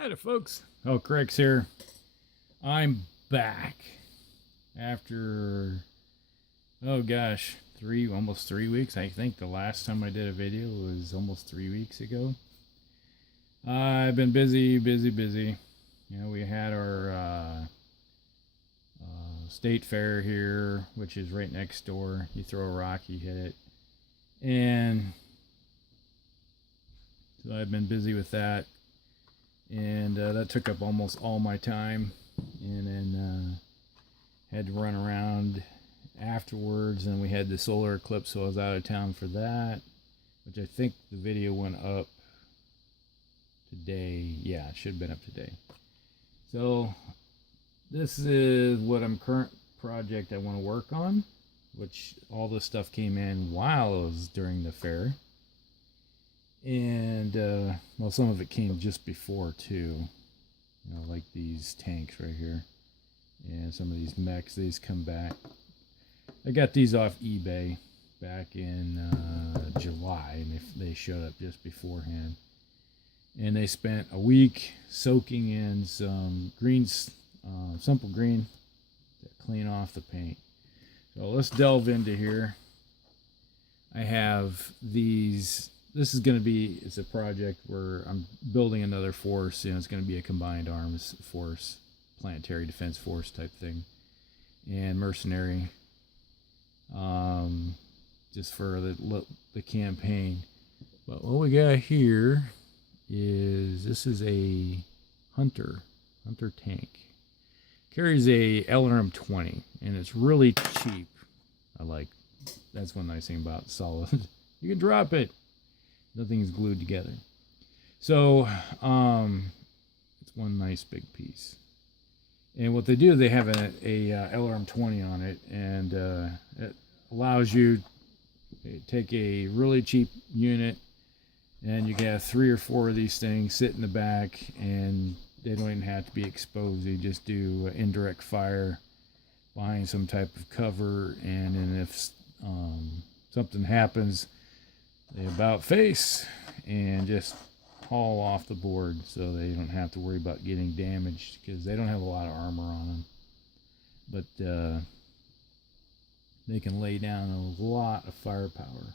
Hi there, folks. Oh, Craig's here. I'm back after, oh gosh, almost 3 weeks. I think the last time I did a video was almost 3 weeks ago. I've been busy. You know, we had our state fair here, which is right next door. You throw a rock, you hit it. And so I've been busy with that. And that took up almost all my time, and then had to run around afterwards, and we had the solar eclipse, so I was out of town for that, which I think the video went up today. Yeah, it should have been up today. So this is what current project I want to work on, which all this stuff came in while it was during the fair. And well, some of it came just before too, you know, like these tanks right here, and some of these mechs. These come back. I got these off eBay back in July, and they showed up just beforehand. And they spent a week soaking in some greens, simple green, to clean off the paint. So let's delve into here. I have these. This is going to be, it's a project where I'm building another force. You know, it's going to be a combined arms force, planetary defense force type thing, and mercenary, just for the campaign. But what we got here is, this is a hunter tank. Carries a LRM 20, and it's really cheap. That's one nice thing about solid. You can drop it. Nothing's glued together. So it's one nice big piece. And what they do, they have a LRM 20 on it, and it allows you to take a really cheap unit, and you can have 3 or 4 of these things sit in the back, and they don't even have to be exposed. They just do indirect fire behind some type of cover, and then if something happens, they about face and just haul off the board, so they don't have to worry about getting damaged, because they don't have a lot of armor on them. But they can lay down a lot of firepower.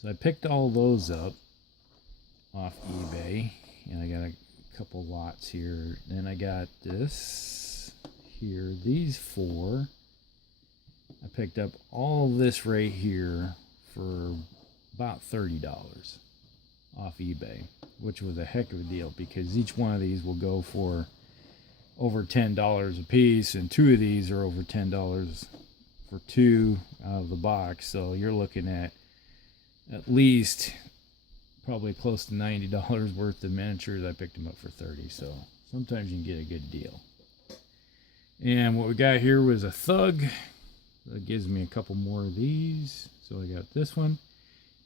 So I picked all those up off eBay, and I got a couple lots here. Then I got this here, these 4. I picked up all this right here for about $30 off eBay, which was a heck of a deal, because each one of these will go for over $10 a piece, and 2 of these are over $10 for 2 out of the box. So you're looking at least probably close to $90 worth of miniatures. I picked them up for $30, so sometimes you can get a good deal. And what we got here was a thug. That gives me a couple more of these. So I got this one.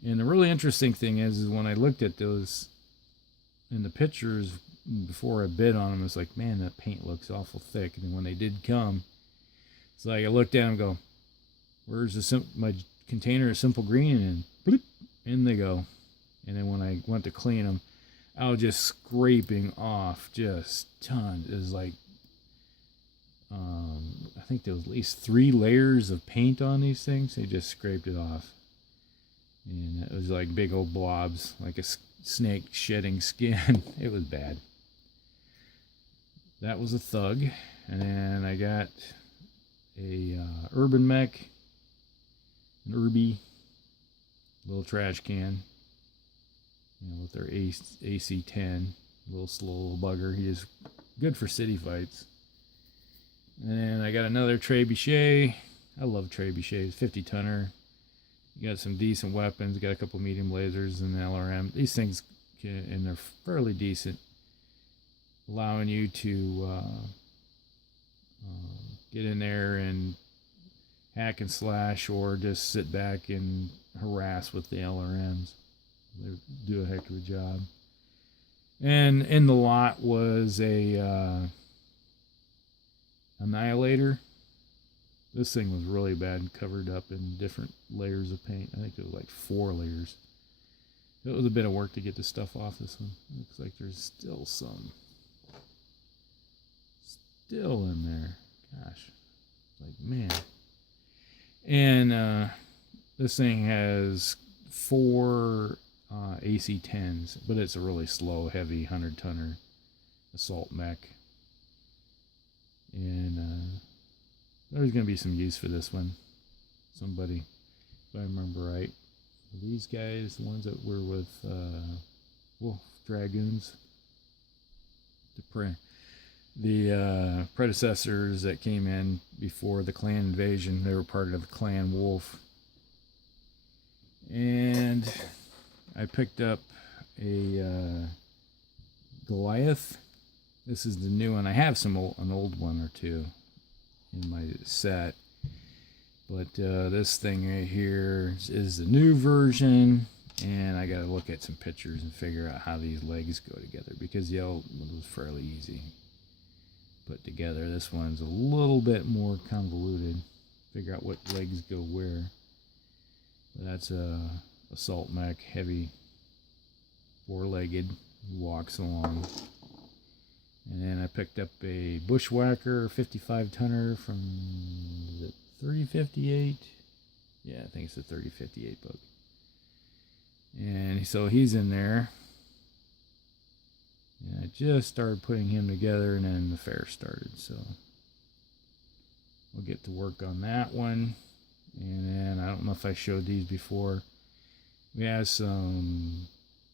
And the really interesting thing is when I looked at those in the pictures before I bid on them, it's like, man, that paint looks awful thick. And then when they did come, it's like I looked at them and go, where's my container of simple green? And bloop, in they go. And then when I went to clean them, I was just scraping off just tons. It was like, I think there was at least 3 layers of paint on these things. They just scraped it off. And it was like big old blobs, like a snake shedding skin. It was bad. That was a thug. And then I got a urban mech, an Irby, little trash can, you know, with their AC-10, little slow little bugger. He is good for city fights. And then I got another trebuchet. I love trebuchets, 50-tonner. You got some decent weapons. You got a couple medium lasers and an LRM. These things and they're fairly decent, allowing you to get in there and hack and slash, or just sit back and harass with the LRMs. They do a heck of a job. And in the lot was a Annihilator. This thing was really bad, covered up in different layers of paint. I think there was like 4 layers. It was a bit of work to get the stuff off this one. Looks like there's still some still in there. Gosh, like, man. And this thing has 4 AC-10s, but it's a really slow, heavy 100-tonner assault mech. And there's going to be some use for this one. Somebody, if I remember right. These guys, the ones that were with Wolf Dragoons, the predecessors that came in before the clan invasion, they were part of the clan Wolf. And I picked up a Goliath. This is the new one. I have an old one or two in my set. But this thing right here is the new version, and I got to look at some pictures and figure out how these legs go together, because the old one was fairly easy put together. This one's a little bit more convoluted. Figure out what legs go where. But that's a assault mech, heavy, 4-legged, walks along. And then I picked up a Bushwhacker 55-tonner from the 3058. Yeah, I think it's the 3058 book. And so he's in there. And I just started putting him together, and then the fair started. So we'll get to work on that one. And then I don't know if I showed these before. We have some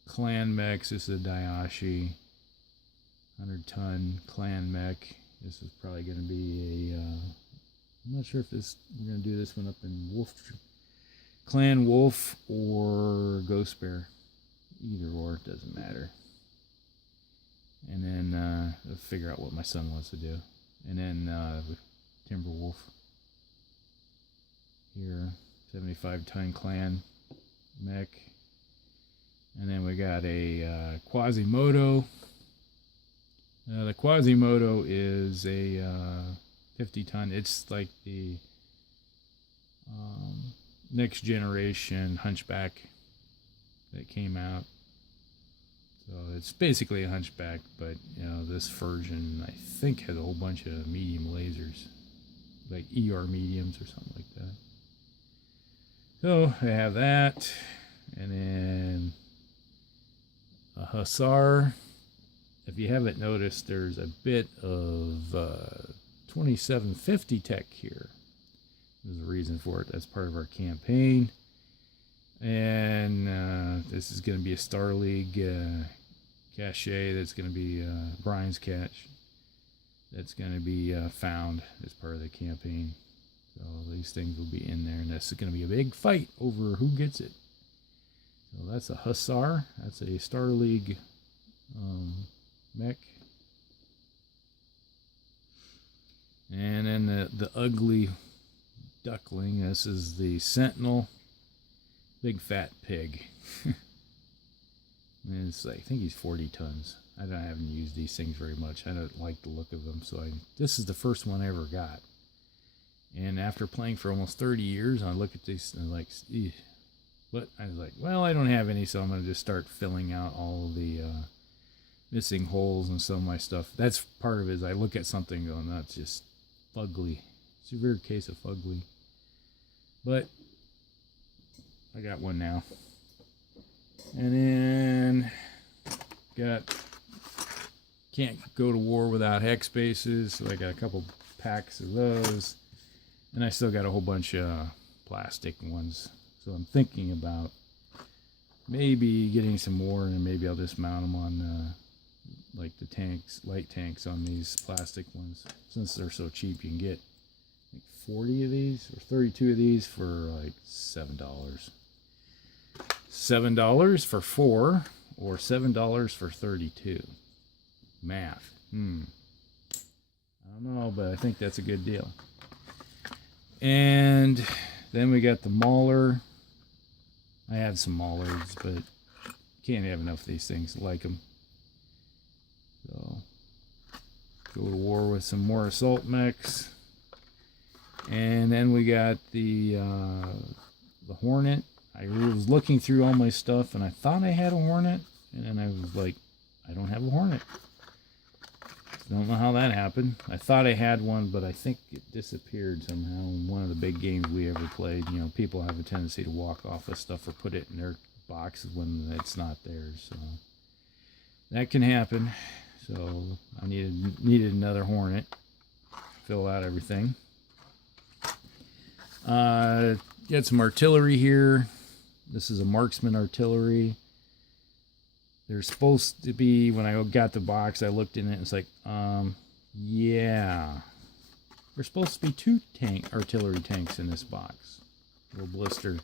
clan mechs. This is a Daiashi 100-ton clan mech. This is probably going to be a I'm not sure if we're going to do this one up in Clan Wolf or Ghost Bear. Either or, it doesn't matter. And then I'll figure out what my son wants to do. And then Timberwolf here, 75-ton clan mech. And then we got a Quasimodo. The Quasimodo is a 50-ton. It's like the next generation Hunchback that came out. So it's basically a Hunchback, but you know, this version I think has a whole bunch of medium lasers, like ER mediums or something like that. So I have that, and then a Hussar. If you haven't noticed, there's a bit of 2750 tech here. There's a reason for it. That's part of our campaign. And this is going to be a Star League cache. That's going to be Brian's cache. That's going to be found as part of the campaign. So these things will be in there, and this is going to be a big fight over who gets it. So that's a Hussar. That's a Star League mech. And then the ugly duckling. This is the Sentinel. Big fat pig. And it's like, I think he's 40 tons. I haven't used these things very much. I don't like the look of them, so this is the first one I ever got. And after playing for almost 30 years, I look at these and I'm like, eugh. But I was like, well, I don't have any, so I'm going to just start filling out all of the missing holes and some of my stuff. That's part of it, is I look at something going, that's just fugly. Severe case of fugly. But I got one now. And then can't go to war without hex bases, so I got a couple packs of those. And I still got a whole bunch of plastic ones. So I'm thinking about maybe getting some more, and then maybe I'll just mount them on like the tanks, light tanks on these plastic ones. Since they're so cheap, you can get like 40 of these or 32 of these for like $7. $7 for 4 or $7 for 32. Math. I don't know, but I think that's a good deal. And then we got the Mauler. I have some Maulers, but can't have enough of these things. Like them. So go to war with some more assault mechs. And then we got the Hornet. I was looking through all my stuff, and I thought I had a Hornet, and then I was like, I don't have a Hornet. Don't know how that happened. I thought I had one, but I think it disappeared somehow in one of the big games we ever played. You know, people have a tendency to walk off of stuff or put it in their boxes when it's not theirs. So that can happen. So I needed another Hornet. Fill out everything. Get some artillery here. This is a marksman artillery. They're supposed to be, when I got the box, I looked in it and it's like, yeah. There's supposed to be 2 artillery tanks in this box. Little blister.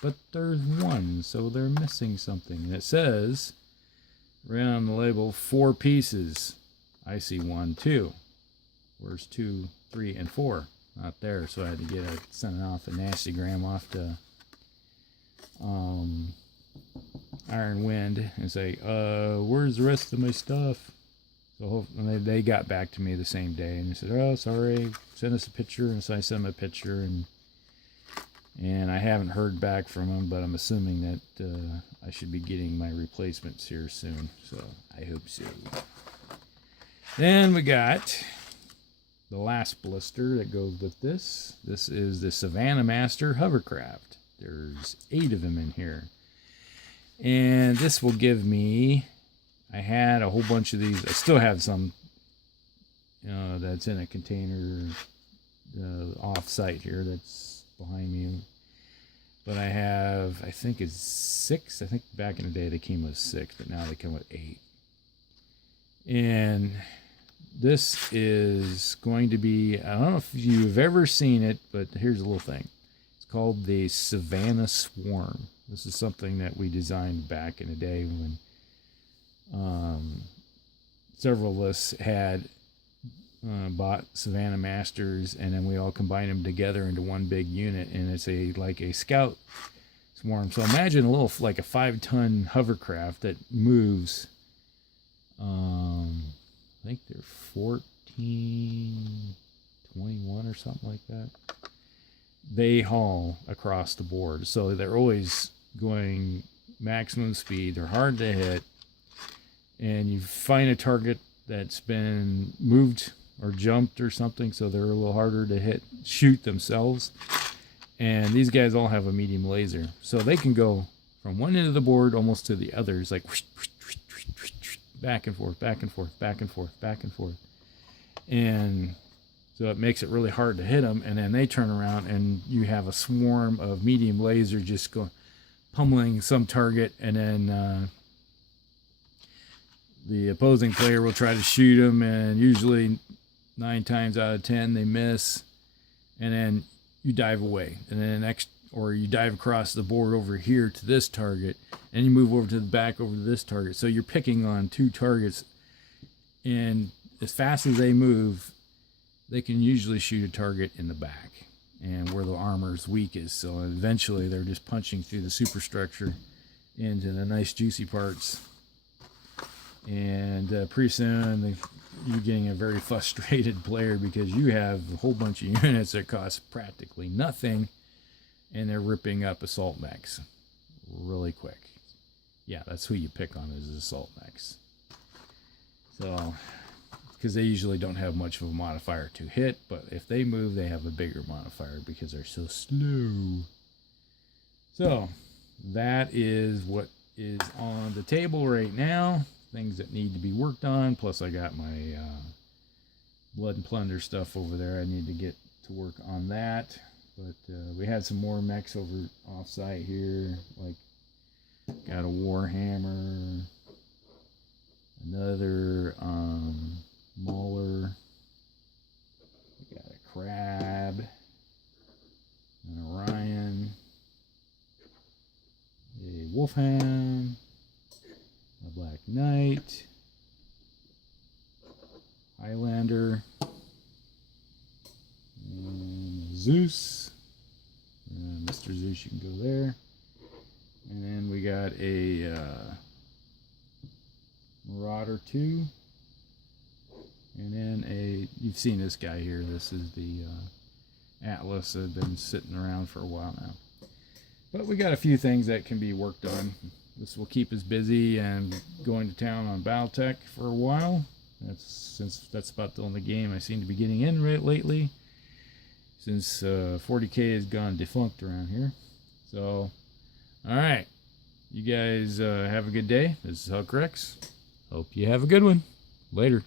But there's 1, so they're missing something. And it says, right on the label, 4 pieces. I see 1, 2. Where's 2, 3, and 4? Not there, so I had to send off a nastygram off to Iron Wind and say, where's the rest of my stuff? So they got back to me the same day and they said, oh, sorry, send us a picture. And so I sent them a picture, and I haven't heard back from them, but I'm assuming that I should be getting my replacements here soon. So I hope so. Then we got the last blister that goes with this. This is the Savannah Master hovercraft. There's 8 of them in here. And this will give me, I had a whole bunch of these. I still have some that's in a container off-site here that's behind me. But I have, I think it's 6. I think back in the day they came with 6, but now they come with 8. And this is going to be, I don't know if you've ever seen it, but here's a little thing. It's called the Savannah Swarm. This is something that we designed back in the day when several of us had bought Savannah Masters, and then we all combined them together into one big unit, and it's like a scout swarm. So imagine a little, like a 5-ton hovercraft that moves. I think they're 14, 21 or something like that. They haul across the board, so they're always going maximum speed. They're hard to hit, and you find a target that's been moved or jumped or something, so they're a little harder to shoot themselves. And these guys all have a medium laser, so they can go from one end of the board almost to the other. It's like whoosh, whoosh, whoosh, whoosh, whoosh, whoosh, back and forth, back and forth, back and forth, back and forth. And so it makes it really hard to hit them, and then they turn around and you have a swarm of medium laser just going pummeling some target, and then the opposing player will try to shoot them, and usually 9 times out of 10 they miss, and then you dive away, and then or you dive across the board over here to this target, and you move over to the back over to this target. So you're picking on 2 targets, and as fast as they move, they can usually shoot a target in the back and where the armor is weakest. So eventually they're just punching through the superstructure into the nice juicy parts. And pretty soon you're getting a very frustrated player because you have a whole bunch of units that cost practically nothing, and they're ripping up assault mechs really quick. Yeah, that's who you pick on, is assault mechs. So, because they usually don't have much of a modifier to hit, but if they move, they have a bigger modifier because they're so slow. So, that is what is on the table right now. Things that need to be worked on. Plus, I got my Blood and Plunder stuff over there. I need to get to work on that. But we had some more mechs over off-site here. Like, got a Warhammer, another Mauler. We got a Crab, an Orion, a Wolfhound, a Black Knight, Highlander, and Zeus. Mr. Zeus, you can go there. And then we got a Marauder 2. And then you've seen this guy here. This is the Atlas that have been sitting around for a while now. But we got a few things that can be worked on. This will keep us busy and going to town on Battletech for a while. That's about the only game I seem to be getting in right lately, since 40K has gone defunct around here. So, all right, you guys have a good day. This is Huck Rex. Hope you have a good one. Later.